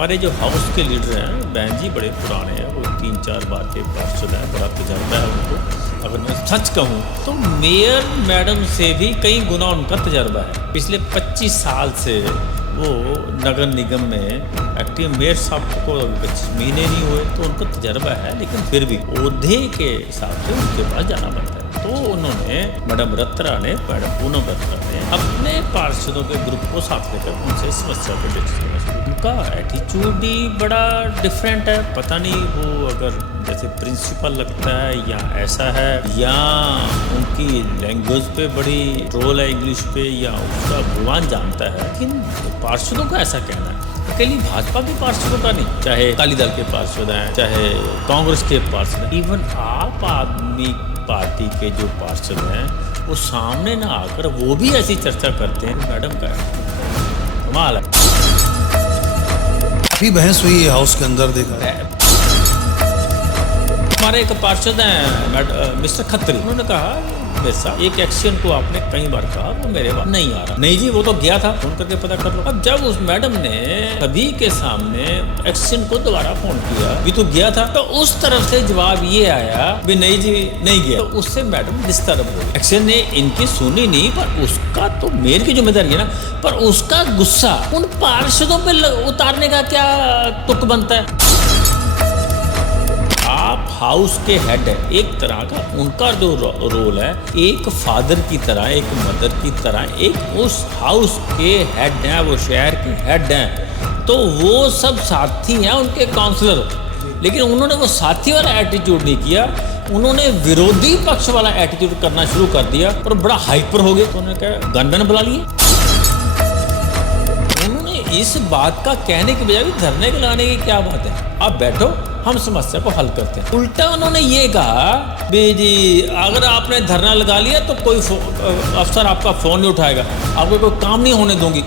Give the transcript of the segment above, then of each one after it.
हमारे जो हाउस के लीडर हैं बहन जी बड़े पुराने हैं, वो 3-4 बार के पार्षद हैं, बड़ा तजर्बा है उनको। अगर मैं सच कहूँ तो मेयर मैडम से भी कई गुना उनका तजर्बा है। पिछले 25 साल से वो नगर निगम में एक्टिव मेयर साहब को 25 महीने नहीं हुए, तो उनका तजर्बा है, लेकिन फिर भी ओहदे के हिसाब से उनके पास जाना पड़ता है। तो उन्होंने मैडम पूनम रत्रा ने अपने पार्षदों के ग्रुप को साथ लेकर उनसे समस्या पर डिस्कस करना शुरू। उनका एटीट्यूड ही बड़ा डिफरेंट है, पता नहीं वो अगर जैसे प्रिंसिपल लगता है या ऐसा है, या उनकी लैंग्वेज पे बड़ी रोल है इंग्लिश पे, या उसका भगवान जानता है। लेकिन पार्षदों का ऐसा कहना है, अकेली भाजपा के पार्षदों का नहीं, चाहे अकाली दल के पार्षद हैं, चाहे कांग्रेस के पार्षद हैं, इवन आप आदमी पार्टी के जो पार्षद हैं वो सामने ना आकर वो भी ऐसी चर्चा करते हैं। मैडम का कमाल है। काफी बहस हुई है हाउस के अंदर, देखा हमारे एक पार्षद हैं मिस्टर खत्री, उन्होंने कहा मेरे साथ एक एक्शन को आपने कई बार कहा, वो मेरे पास नहीं आ रहा। नहीं जी, वो तो गया था, फोन करके पता कर लो। अब जब उस मैडम ने सभी के सामने एक्शन को दोबारा फोन किया भी तो गया था, तो उस तरफ से जवाब ये आया भी नहीं जी नहीं गया। तो उससे मैडम डिस्टर्ब हो गई। एक्शन ने इनकी सुनी नहीं, पर उसका तो मेयर की जिम्मेदारी है ना, पर उसका गुस्सा उन पार्षदों पे उतारने का क्या तुक बनता है। आप हाउस के हेड है एक तरह का, उनका जो रोल है एक फादर की तरह, एक मदर की तरह, एक उस हाउस के हेड हैं, वो शहर के हेड हैं, तो वो सब साथी हैं उनके काउंसलर। लेकिन उन्होंने वो साथी वाला एटीट्यूड नहीं किया, उन्होंने विरोधी पक्ष वाला एटीट्यूड करना शुरू कर दिया और बड़ा हाइपर हो गए। तो उन्होंने कहा गनमैन बुला लिए। उन्होंने इस बात का कहने के बजाय धरने के लाने की क्या बात है, आप बैठो हम समस्या को हल करते हैं। उल्टा उन्होंने ये कहा भी जी अगर आपने धरना लगा लिया तो कोई अफसर आपका फोन नहीं उठाएगा, आपको कोई काम नहीं होने दूंगी।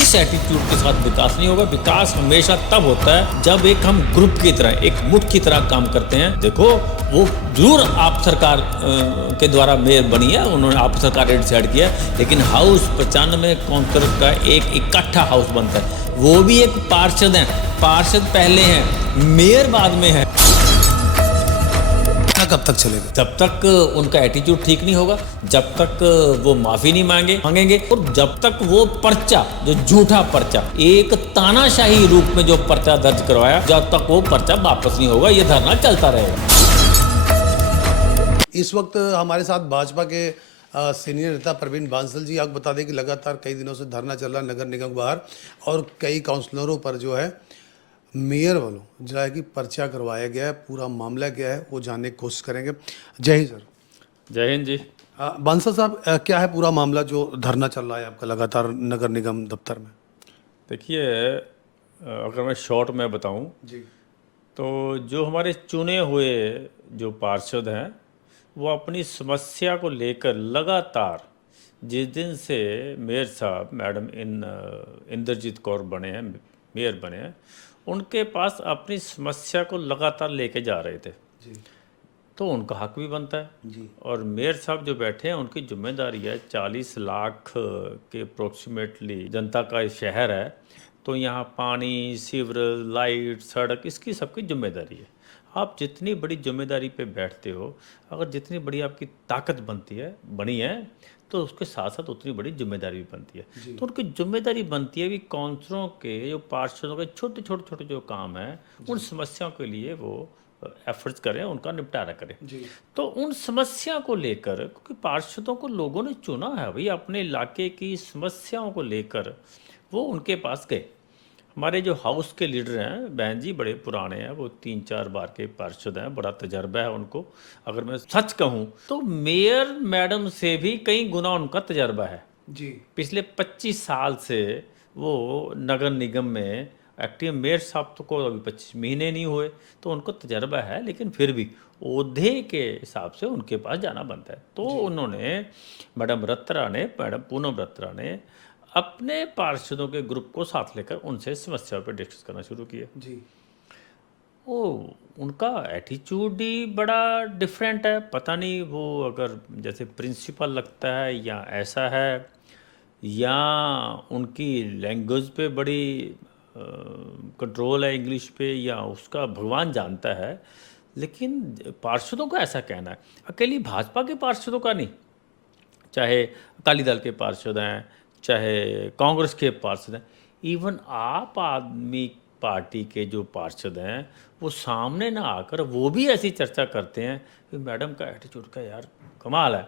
इस एटीट्यूड के साथ विकास नहीं होगा। विकास हमेशा तब होता है जब एक हम ग्रुप की तरह, एक मुठ की तरह काम करते हैं। देखो वो जरूर आप सरकार के द्वारा मेयर बनी है, उन्होंने आप सरकार ने डिसाइड किया, लेकिन हाउस 95 काउंसिलर का एक इकट्ठा हाउस बनता है। वो भी एक पार्षद हैं, पार्षद पहले हैं, मेयर बाद में है। कब तक चलेगा? जब तक उनका एटीट्यूड ठीक नहीं होगा, जब तक वो माफी नहीं मांगेंगे, और जब तक वो पर्चा, जो झूठा पर्चा, एक तानाशाही रूप में जो पर्चा दर्ज करवाया, जब तक वो पर्चा वापस नहीं होगा, ये धरना चलता रहेगा। इस वक्त हमारे साथ भाजपा के सीनियर नेता प्रवीण बांसल जी, आप बता दें कि लगातार कई दिनों से धरना चल रहा है नगर निगम बाहर, और कई काउंसलरों पर जो है मेयर वालों जो है कि पर्चा करवाया गया है। पूरा मामला क्या है वो जानने की कोशिश करेंगे। जय हिंद सर। जय हिंद जी। बांसल साहब, क्या है पूरा मामला जो धरना चल रहा है आपका लगातार नगर निगम दफ्तर में? देखिए, अगर मैं शॉर्ट में बताऊं जी तो जो हमारे चुने हुए जो पार्षद हैं वो अपनी समस्या को लेकर लगातार, जिस दिन से मेयर साहब मैडम इंद्रजीत कौर बने हैं, मेयर बने हैं, उनके पास अपनी समस्या को लगातार लेके जा रहे थे। जी तो उनका हक भी बनता है। जी और मेयर साहब जो बैठे हैं उनकी जिम्मेदारी है, 40 लाख के अप्रोक्सीमेटली जनता का शहर है, तो यहाँ पानी, सीवरेज, लाइट, सड़क, इसकी सबकी जिम्मेदारी है। आप जितनी बड़ी जिम्मेदारी पे बैठते हो, अगर जितनी बड़ी आपकी ताकत बनी है, तो उसके साथ साथ उतनी बड़ी जिम्मेदारी भी बनती है। तो उनकी जिम्मेदारी बनती है कि काउंसलरों के, जो पार्षदों के छोटे छोटे जो काम हैं, उन समस्याओं के लिए वो एफर्ट्स करें, उनका निपटारा करें। तो उन समस्या को लेकर, क्योंकि पार्षदों को लोगों ने चुना है भाई, अपने इलाके की समस्याओं को लेकर वो उनके पास गए। हमारे जो हाउस के लीडर हैं बहन जी बड़े पुराने हैं, वो 3-4 बार के पार्षद हैं, बड़ा तजर्बा है उनको। अगर मैं सच कहूँ तो मेयर मैडम से भी कई गुना उनका तजर्बा है। जी पिछले 25 साल से वो नगर निगम में एक्टिव मेयर साहब तो को अभी 25 महीने नहीं हुए, तो उनको तजर्बा है, लेकिन फिर भी ओहदे के हिसाब से उनके पास जाना बनता है। तो उन्होंने मैडम पूनम रत्रा ने अपने पार्षदों के ग्रुप को साथ लेकर उनसे समस्या पर डिस्कस करना शुरू किया। जी वो उनका एटीट्यूड ही बड़ा डिफरेंट है, पता नहीं वो अगर जैसे प्रिंसिपल लगता है या ऐसा है, या उनकी लैंग्वेज पे बड़ी कंट्रोल है इंग्लिश पे, या उसका भगवान जानता है। लेकिन पार्षदों का ऐसा कहना है, अकेली भाजपा के पार्षदों का नहीं, चाहे अकाली दल के पार्षद हैं, चाहे कांग्रेस के पार्षद हैं, इवन आप आदमी पार्टी के जो पार्षद हैं वो सामने ना आकर वो भी ऐसी चर्चा करते हैं कि मैडम का एटीट्यूड का यार कमाल है।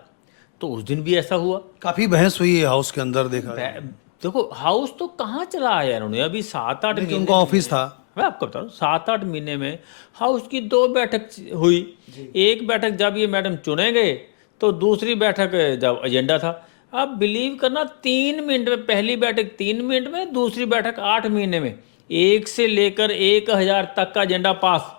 तो उस दिन भी ऐसा हुआ। काफी बहस हुई है हाउस के अंदर, देखा है। देखो हाउस तो कहाँ चला आया इन्होंने, अभी 7-8 लेकिन महीने उनका ऑफिस था। मैं आपको बता रहा हूँ 7-8 महीने में हाउस की 2 बैठक हुई। एक बैठक जब ये मैडम चुने गए तो दूसरी बैठक जब एजेंडा था। अब बिलीव करना 3 मिनट में, पहली बैठक 3 मिनट में, दूसरी बैठक 8 महीने में, 1 से लेकर 1000 तक का एजेंडा पास।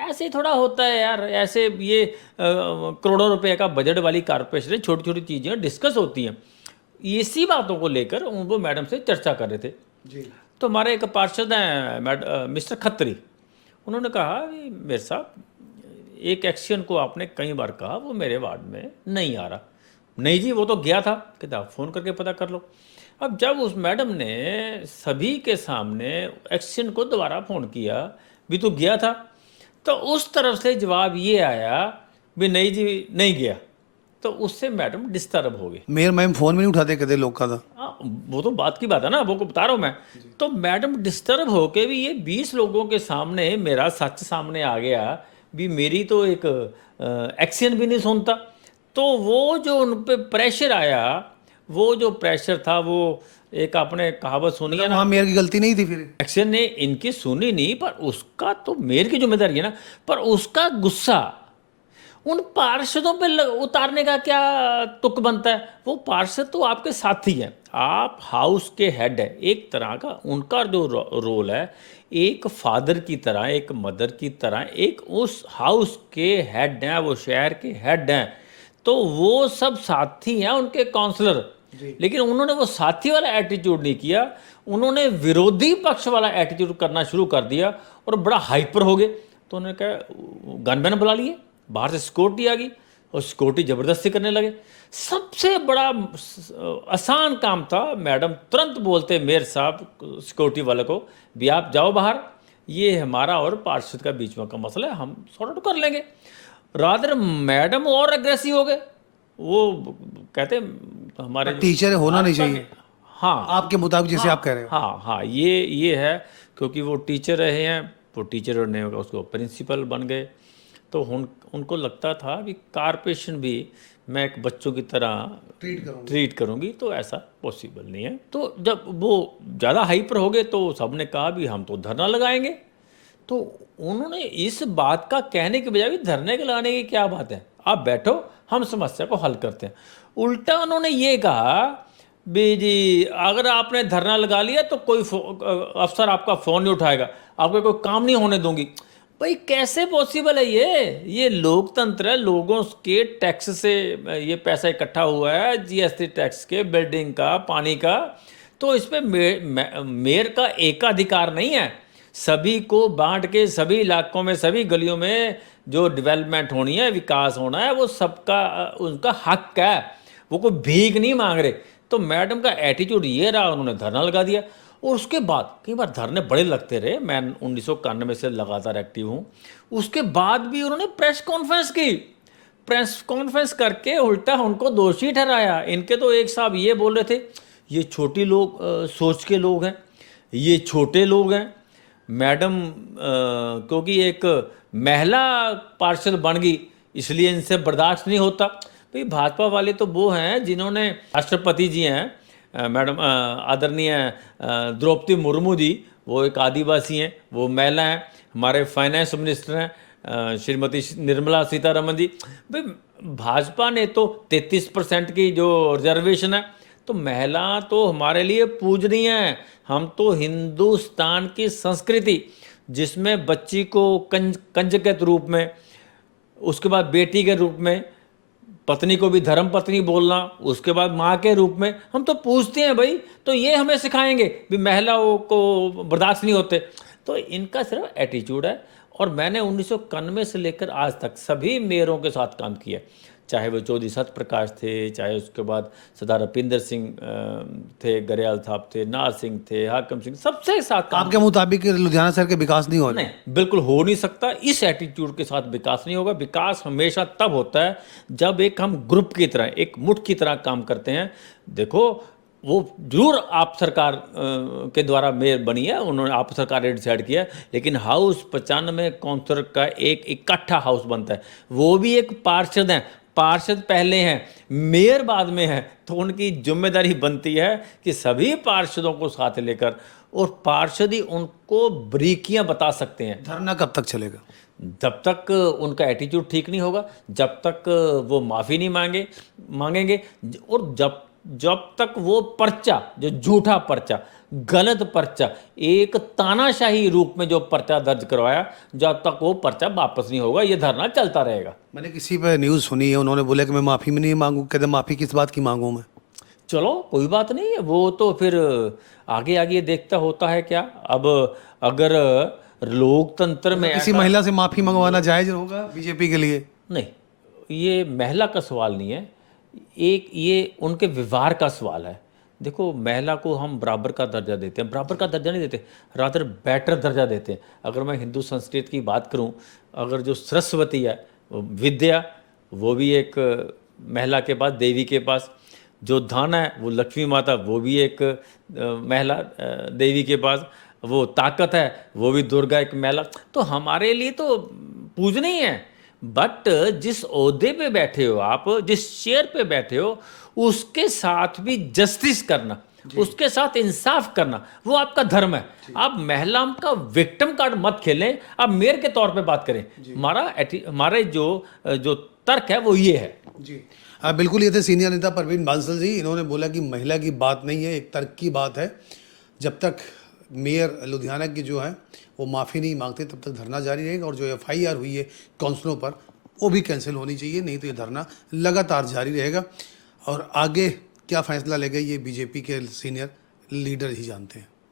ऐसे थोड़ा होता है यार, ऐसे ये करोड़ों रुपए का बजट वाली कारपोरेशन, छोटी छोटी चीज़ें डिस्कस होती हैं। इसी बातों को लेकर वो मैडम से चर्चा कर रहे थे। जी। तो हमारे एक पार्षद हैं मिस्टर खत्री, उन्होंने कहा कि मेरे साहब एक एक्शन को आपने कई बार कहा, वो मेरे वार्ड में नहीं आ रहा। नहीं जी वो तो गया था, कहता आप फ़ोन करके पता कर लो। अब जब उस मैडम ने सभी के सामने एक्शन को दोबारा फ़ोन किया भी तो गया था, तो उस तरफ से जवाब ये आया भी नहीं जी नहीं गया। तो उससे मैडम डिस्टर्ब हो गए। मेयर मैम फोन में नहीं उठाते कहते लोग का था। हाँ वो तो बात की बात है ना, वो को बता रहा हूँ मैं। तो मैडम डिस्टर्ब होके भी ये 20 लोगों के सामने मेरा सच सामने आ गया भी मेरी तो एक एक्शन भी नहीं सुनता। तो वो जो उन पे प्रेशर आया, वो जो प्रेशर था, वो एक आपने कहावत सुनी है ना, वहाँ मेयर की गलती नहीं थी फिर। एक्शन ने इनकी सुनी नहीं, पर उसका तो मेयर की जिम्मेदारी है ना। पर उसका गुस्सा उन पार्षदों पे उतारने का क्या तुक बनता है? वो पार्षद तो आपके साथी हैं, आप हाउस के हेड है एक तरह का। उनका जो रोल है एक फादर की तरह, एक मदर की तरह, एक उस हाउस के हेड हैं, वो शहर के हेड हैं। तो वो सब साथी हैं उनके काउंसलर। लेकिन उन्होंने वो साथी वाला एटीट्यूड नहीं किया, उन्होंने विरोधी पक्ष वाला एटीट्यूड करना शुरू कर दिया और बड़ा हाइपर हो गए। तो उन्होंने कहा गनमैन बुला लिए, बाहर से सिक्योरिटी आ गई और सिक्योरिटी ज़बरदस्ती करने लगे। सबसे बड़ा आसान काम था, मैडम तुरंत बोलते मेयर साहब सिक्योरिटी वाले को भी आप जाओ बाहर, ये हमारा और पार्षद का बीच में का मसला है, हम सॉर्ट आउट कर लेंगे। रादर मैडम और अग्रेसिव हो गए। वो कहते हमारे टीचर होना नहीं चाहिए, हाँ आपके मुताबिक जैसे आप कह रहे हो। हाँ हाँ ये है, क्योंकि वो टीचर रहे हैं, वो टीचर ने उसको प्रिंसिपल बन गए। तो उनको लगता था कि कारपोरेशन भी मैं एक बच्चों की तरह ट्रीट करूंगी, तो ऐसा पॉसिबल नहीं है। तो जब वो ज़्यादा हाइपर हो गए तो सबने कहा भी हम तो धरना लगाएंगे। तो उन्होंने इस बात का कहने के बजाय भी धरने के लगाने की क्या बात है, आप बैठो हम समस्या को हल करते हैं। उल्टा उन्होंने ये कहा भी जी अगर आपने धरना लगा लिया तो कोई अफसर आपका फ़ोन नहीं उठाएगा, आपका कोई काम नहीं होने दूंगी। भाई कैसे पॉसिबल है ये लोकतंत्र है, लोगों के टैक्स से ये पैसा इकट्ठा हुआ है, जीएसटी टैक्स के, बिल्डिंग का, पानी का। तो इस पे मेयर का एकाधिकार नहीं है। सभी को बांट के सभी इलाकों में, सभी गलियों में जो डेवलपमेंट होनी है, विकास होना है, वो सबका उनका हक है, वो कोई भीख नहीं मांग रहे। तो मैडम का एटीट्यूड ये रहा, उन्होंने धरना लगा दिया। और उसके बाद कई बार धरने बड़े लगते रहे, मैं 1991 से लगातार एक्टिव हूँ। उसके बाद भी उन्होंने प्रेस कॉन्फ्रेंस की, प्रेस कॉन्फ्रेंस करके उल्टा उनको दोषी ठहराया। इनके तो एक साहब ये बोल रहे थे ये छोटी लोग सोच के लोग हैं, ये छोटे लोग हैं। मैडम क्योंकि एक महिला पार्षद बन गई इसलिए इनसे बर्दाश्त नहीं होता। भाई भाजपा वाले तो वो हैं जिन्होंने, राष्ट्रपति जी हैं मैडम आदरणीय द्रौपदी मुर्मू जी, वो एक आदिवासी हैं, वो महिला हैं। हमारे फाइनेंस मिनिस्टर हैं श्रीमती निर्मला सीतारमन जी। भाई भाजपा ने तो 33% की जो रिजर्वेशन है, तो महिला तो हमारे लिए पूजनीय है। हम तो हिंदुस्तान की संस्कृति जिसमें बच्ची को कंज के रूप में, उसके बाद बेटी के रूप में, पत्नी को भी धर्म पत्नी बोलना, उसके बाद माँ के रूप में हम तो पूछते हैं भाई। तो ये हमें सिखाएंगे भी महिलाओं को बर्दाश्त नहीं होते। तो इनका सिर्फ एटीट्यूड है। और मैंने 1991 से लेकर आज तक सभी मेयरों के साथ काम किया, चाहे वो चौधरी सत्यप्रकाश थे, चाहे उसके बाद सरदार रविंदर सिंह थे, गरेवाल साहब थे, नार सिंह थे, हाकम सिंह, सबसे साथ काम। आपके मुताबिक लुधियाना शहर के विकास नहीं हो रहा? नहीं, बिल्कुल हो नहीं सकता। इस एटीट्यूड के साथ विकास नहीं होगा। विकास हमेशा तब होता है जब एक हम ग्रुप की तरह, एक मुठ की तरह काम करते हैं। देखो, वो जरूर आप सरकार के द्वारा मेयर बनी है, उन्होंने आप सरकार ने डिसाइड किया है, लेकिन हाउस 95 काउंसलर का एक इकट्ठा हाउस बनता है। वो भी एक पार्षद हैं, पार्षद पहले हैं, मेयर बाद में है, तो उनकी जिम्मेदारी बनती है कि सभी पार्षदों को साथ लेकर, और पार्षद ही उनको बारीकियां बता सकते हैं। धरना कब तक चलेगा? जब तक उनका एटीट्यूड ठीक नहीं होगा, जब तक वो माफ़ी नहीं मांगेंगे, और जब तक वो पर्चा, जो झूठा पर्चा, गलत पर्चा, एक तानाशाही रूप में जो पर्चा दर्ज करवाया, जब तक वो पर्चा वापस नहीं होगा, ये धरना चलता रहेगा। मैंने किसी पे न्यूज़ सुनी है, उन्होंने बोला कि मैं माफ़ी में नहीं मांगू। कहते माफ़ी किस बात की मांगू मैं? चलो कोई बात नहीं है, वो तो फिर आगे आगे देखता होता है क्या। अब अगर लोकतंत्र में किसी महिला से माफ़ी मंगवाना जायज़ होगा बीजेपी के लिए? नहीं, ये महिला का सवाल नहीं है, एक ये उनके व्यवहार का सवाल है। देखो, महिला को हम बराबर का दर्जा देते हैं, बराबर का दर्जा नहीं देते, रादर बेटर दर्जा देते हैं। अगर मैं हिंदू संस्कृति की बात करूं, अगर जो सरस्वती है, विद्या, वो भी एक महिला के पास, देवी के पास, जो धन है वो लक्ष्मी माता, वो भी एक महिला, देवी के पास, वो ताकत है वो भी दुर्गा, एक महिला। तो हमारे लिए तो पूजनीय ही है, बट जिस ओहदे पे बैठे हो आप, जिस चेयर पे बैठे हो, उसके साथ भी जस्टिस करना, उसके साथ इंसाफ करना, वो आपका धर्म है। आप महिला का विक्टिम कार्ड मत खेलें, आप मेयर के तौर पे बात करें। हमारे जो तर्क है वो ये है जी। बिल्कुल, ये थे सीनियर नेता परवीन बांसल जी। इन्होंने बोला कि महिला की बात नहीं है, एक तर्क की बात है। जब तक मेयर लुधियाना की जो है वो माफ़ी नहीं मांगते, तब तक धरना जारी रहेगा, और जो FIR हुई है काउंसलरों पर, वो भी कैंसिल होनी चाहिए, नहीं तो ये धरना लगातार जारी रहेगा। और आगे क्या फैसला लेगा ये बीजेपी के सीनियर लीडर ही जानते हैं।